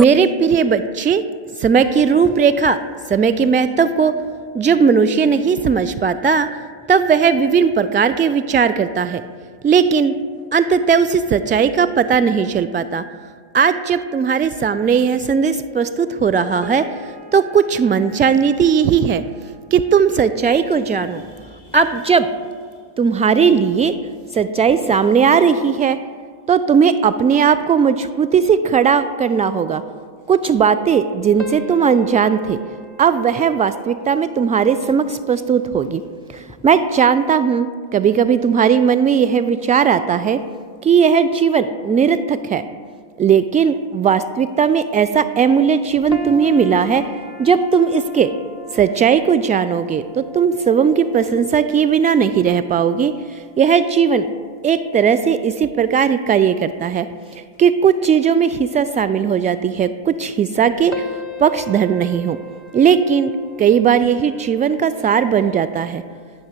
मेरे प्रिय बच्चे, समय की रूपरेखा, समय के महत्व को जब मनुष्य नहीं समझ पाता तब वह विभिन्न प्रकार के विचार करता है, लेकिन अंततः उसे सच्चाई का पता नहीं चल पाता। आज जब तुम्हारे सामने यह संदेश प्रस्तुत हो रहा है तो कुछ मंशा नीति यही है कि तुम सच्चाई को जानो। अब जब तुम्हारे लिए सच्चाई सामने आ रही है तो तुम्हें अपने आप को मजबूती से खड़ा करना होगा। कुछ बातें जिनसे तुम अनजान थे, अब वह वास्तविकता में तुम्हारे समक्ष प्रस्तुत होगी। मैं जानता हूँ कभी कभी तुम्हारे मन में यह विचार आता है कि यह जीवन निरर्थक है, लेकिन वास्तविकता में ऐसा अमूल्य जीवन तुम्हें मिला है। जब तुम इसके सच्चाई को जानोगे तो तुम स्वयं की प्रशंसा किए बिना नहीं रह पाओगे। यह जीवन एक तरह से इसी प्रकार कार्य करता है कि कुछ चीज़ों में हिस्सा शामिल हो जाती है, कुछ हिस्सा के पक्षधर नहीं हो, लेकिन कई बार यही जीवन का सार बन जाता है।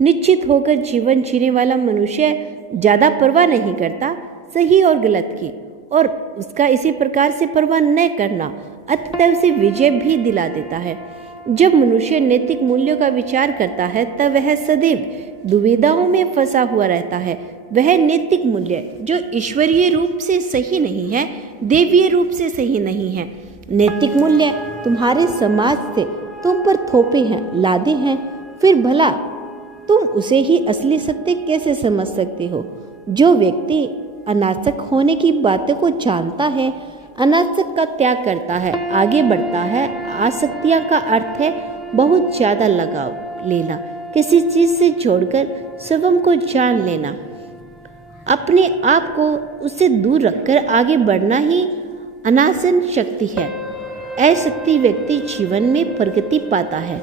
निश्चित होकर जीवन जीने वाला मनुष्य ज़्यादा परवाह नहीं करता सही और गलत की, और उसका इसी प्रकार से परवाह न करना अंततः उसे विजय भी दिला देता है। जब मनुष्य नैतिक मूल्यों का विचार करता है तब वह सदैव दुविधाओं में फंसा हुआ रहता है। वह नैतिक मूल्य जो ईश्वरीय रूप से सही नहीं है, देवीय रूप से सही नहीं है। नैतिक मूल्य तुम्हारे समाज से तुम पर थोपे हैं, लादे हैं, फिर भला तुम उसे ही असली सत्य कैसे समझ सकते हो? जो व्यक्ति अनासक्त होने की बातों को जानता है, अनासक्त का त्याग करता है, आगे बढ़ता है। आसक्तियाँ का अर्थ है बहुत ज़्यादा लगाव लेना, किसी चीज़ से जोड़कर स्वयं को जान लेना, अपने आप को उससे दूर रखकर आगे बढ़ना ही अनासन शक्ति है। अशक्ति व्यक्ति जीवन में प्रगति पाता है।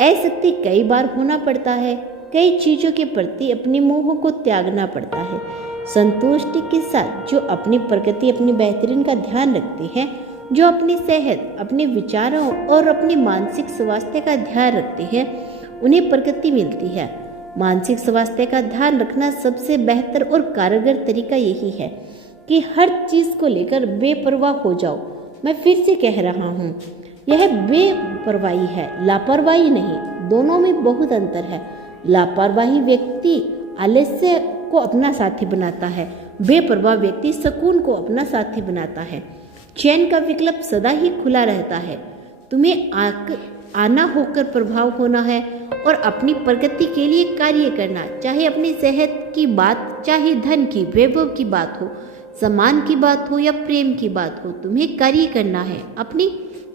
अशक्ति कई बार होना पड़ता है, कई चीज़ों के प्रति अपने मोह को त्यागना पड़ता है। संतुष्टि के साथ जो अपनी प्रगति, अपनी बेहतरीन का ध्यान रखते हैं, जो अपनी सेहत, अपने विचारों और अपने मानसिक स्वास्थ्य का ध्यान रखते हैं, उन्हें प्रगति मिलती है। मानसिक स्वास्थ्य का ध्यान रखना सबसे बेहतर और कारगर तरीका यही है कि हर चीज़ को लेकर बेपरवाह हो जाओ। मैं फिर से कह रहा हूँ, यह बेपरवाही है, लापरवाही नहीं। दोनों में बहुत अंतर है। लापरवाही व्यक्ति आलस्य को अपना साथी बनाता है, बेपरवाह व्यक्ति सुकून को अपना साथी बनाता है। चैन का विकल्प सदा ही खुला रहता है। तुम्हें आना होकर प्रभाव होना है और अपनी प्रगति के लिए कार्य करना, चाहे अपनी सेहत की बात, चाहे धन की, वैभव की बात हो, सम्मान की बात हो या प्रेम की बात हो, तुम्हें कार्य करना है अपनी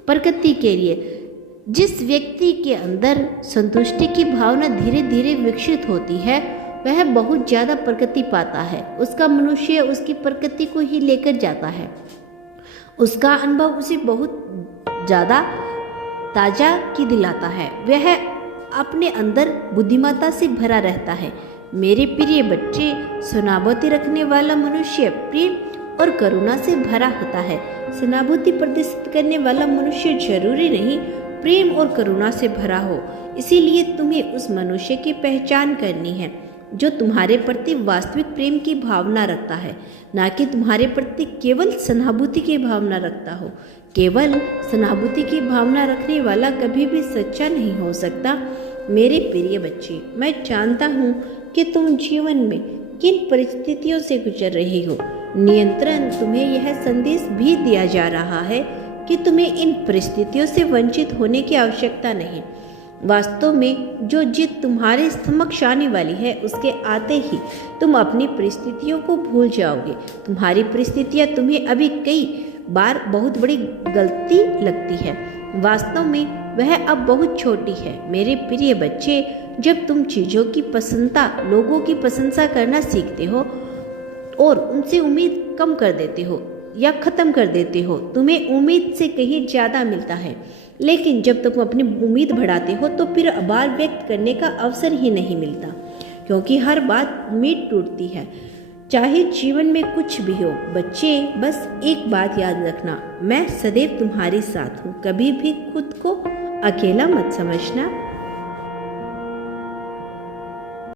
प्रगति के लिए। जिस व्यक्ति के अंदर संतुष्टि की भावना धीरे धीरे विकसित होती है, वह बहुत ज़्यादा प्रगति पाता है। उसका मनुष्य उसकी प्रगति को ही लेकर जाता है। उसका अनुभव उसे बहुत ज़्यादा ताजा की दिलाता है। वह अपने अंदर बुद्धिमत्ता से भरा रहता है। मेरे प्रिय बच्चे, सहानुभूति रखने वाला मनुष्य प्रेम और करुणा से भरा होता है। सहानुभूति प्रदर्शित करने वाला मनुष्य जरूरी नहीं प्रेम और करुणा से भरा हो। इसीलिए तुम्हें उस मनुष्य की पहचान करनी है जो तुम्हारे प्रति वास्तविक प्रेम की भावना रखता है, ना कि तुम्हारे प्रति केवल सहानुभूति की भावना रखता हो। केवल सहानुभूति की भावना रखने वाला कभी भी सच्चा नहीं हो सकता। मेरे प्रिय बच्चे, मैं जानता हूँ कि तुम जीवन में किन परिस्थितियों से गुजर रहे हो। नियंत्रण तुम्हें यह संदेश भी दिया जा रहा है कि तुम्हें इन परिस्थितियों से वंचित होने की आवश्यकता नहीं। वास्तव में जो जीत तुम्हारे समक्ष आने वाली है, उसके आते ही तुम अपनी परिस्थितियों को भूल जाओगे। तुम्हारी परिस्थितियाँ तुम्हें अभी कई बार बहुत बड़ी गलती लगती है, वास्तव में वह अब बहुत छोटी है। मेरे प्रिय बच्चे, जब तुम चीज़ों की प्रशंसा, लोगों की प्रशंसा करना सीखते हो और उनसे उम्मीद कम कर देते हो या ख़त्म कर देते हो, तुम्हें उम्मीद से कहीं ज़्यादा मिलता है। लेकिन जब तुम अपनी उम्मीद बढ़ाते हो तो फिर आभार व्यक्त करने का अवसर ही नहीं मिलता, क्योंकि हर बात उम्मीद टूटती है। चाहे जीवन में कुछ भी हो बच्चे, बस एक बात याद रखना, मैं सदैव तुम्हारे साथ हूँ। कभी भी खुद को अकेला मत समझना।